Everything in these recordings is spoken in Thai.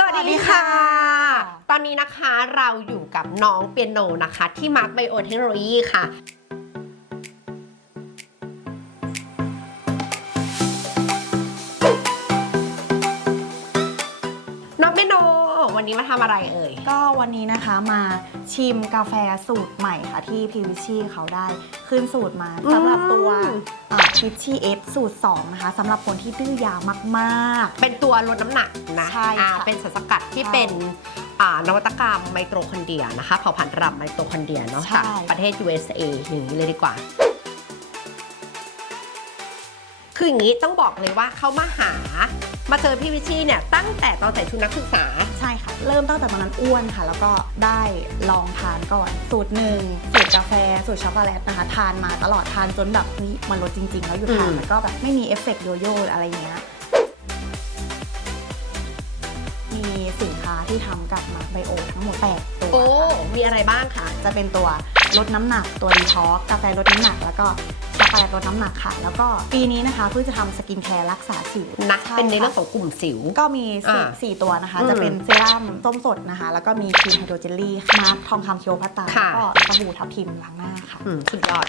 สวัสดีค่ะ ตอนนี้นะคะเราอยู่กับน้องเปียโนนะคะ ที่มาร์คไบโอเทคโนโลยีค่ะ น้องเปียโน วันนี้มาทำอะไรเอ่ย ก็วันนี้นะคะมาชิมกาแฟสูตรใหม่ค่ะที่พีวิชีเขาได้ขึ้นสูตรมาอืมสำหรับตัว พิชชี่เอฟสูตร 2 นะคะสำหรับคนที่ดื้อยามากเป็นตัวลดน้ำหนักนะใช่ค่ะอ่าเป็นสารสกัดที่ใช่เป็นอ่านวัตกรรมไมโตรคอนเดรียนะคะเผ่าพันธุ์รำไมโตรคอนเดรียเนาะใช่ จากประเทศ USA อย่างนี้เลยดีกว่า คืออย่างนี้ต้องบอกเลยว่าเขามาหา มาเจอพี่วิชี่เนี่ยตั้งแต่ตอนใส่ชุดนักศึกษาๆใช่ค่ะ เริ่มตั้งแต่ตอนนั้นอ้วนค่ะ แล้วก็ได้ลองทานก่อน สูตรหนึ่งสูตรกาแฟ สูตรช็อกโกแลตนะคะ ทานมาตลอดทานจนแบบเฮ้ยมันลดจริง ๆ แล้วอยู่ทานอืมมันก็แบบไม่มีเอฟเฟกต์โยโย่อะไรอย่างเงี้ยมีสินค้าที่ทำกับมาไบโอทั้งหมด8ตัวโอ้ ค่ะมีอะไรบ้างคะ จะเป็นตัวลดน้ำหนักตัวดีท็อกกาแฟลดน้ำหนักแล้วก็ช็อกโก แลตลดน้ำหนักค่ะ แล้วก็ปีนี้นะคะเพิ่งจะทำสกินแคร์รักษาสิวนะช่เป็นในเรื่องขค่ะองกลุ่มสิว ก็มีสี่อ่าสี่ตัวนะคะ อืมจะเป็นเซรั่มส้มสดนะคะ แล้วก็มีครีมไฮโดรเจลลี่มาร์คทองคำเคียวพัตตาค่ะ แล้วก็สบู่ทับทิมล้างหน้าค่ะ อืมสุดยอด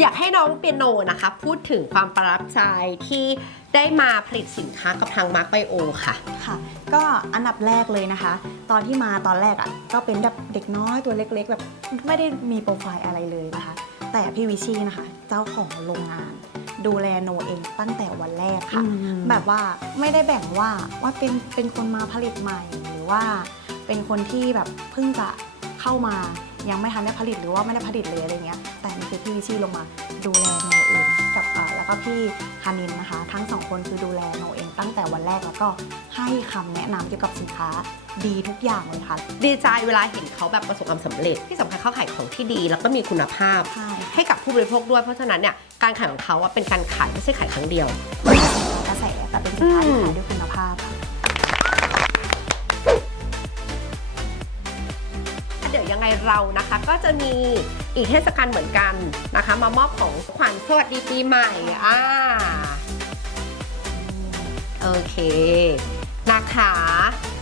อยากให้น้องเปียโนนะคะ พูดถึงความประทับใจที่ได้มาผลิตสินค้ากับทางมาร์คไบโอค่ะ ค่ะ ก็อันดับแรกเลยนะคะ ตอนที่มาตอนแรกอะก็เป็นแบบเด็กน้อยตัวเล็ก ๆ แบบไม่ได้มีโปรไฟล์อะไรเลยนะคะ แต่พี่วิชีนะคะ เจ้าของโรงงาน ดูแลโนเองตั้งแต่วันแรกค่ะแบบว่าไม่ได้แบ่งว่าว่าเป็นเป็นคนมาผลิตใหม่หรือว่า เป็นคนที่แบบเพิ่งจะ เข้ามายังไม่ทันได้ผลิตหรือว่าไม่ได้ผลิตเลยอะไรเงี้ย แต่นี่คือพี่วิชีลงมาดูแลโนเองกับอ่าแล้วก็พี่คานินนะคะ ทั้งสองคนคือดูแลโนเองตั้งแต่วันแรกแล้วก็ให้คำแนะนำเกี่ยวกับสินค้าดีทุกอย่างเลยค่ะ ดีใจเวลาเห็นเขาแบบประสบความสำเร็จ ที่สำคัญเขาขายของที่ดีแล้วก็มีคุณภาพใช่ให้กับผู้บริโภคด้วยเพราะฉะนั้นเนี่ยการขายของเขาอะเป็นการขายไม่ใช่ขายครั้งเดียวไม่ใช่สินค้ากระแสแต่เป็นสินค้าที่ขายด้วยคุณ เดี๋ยวยังไงเรานะคะ ก็จะมีอีกเทศกาลเหมือนกันนะคะ มามอบของขวัญสวัสดีปีใหม่อ่าโอเคนะคะ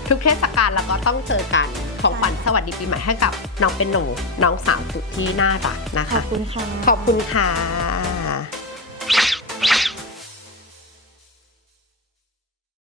ทุกเทศกาลเราก็ต้องเจอกันของขวัญสวัสดีปีใหม่ให้กับน้องเป็นหนูน้องสาวสุดที่น่ารักนะขอคะบคุณค่ะขอบคุณค่ะ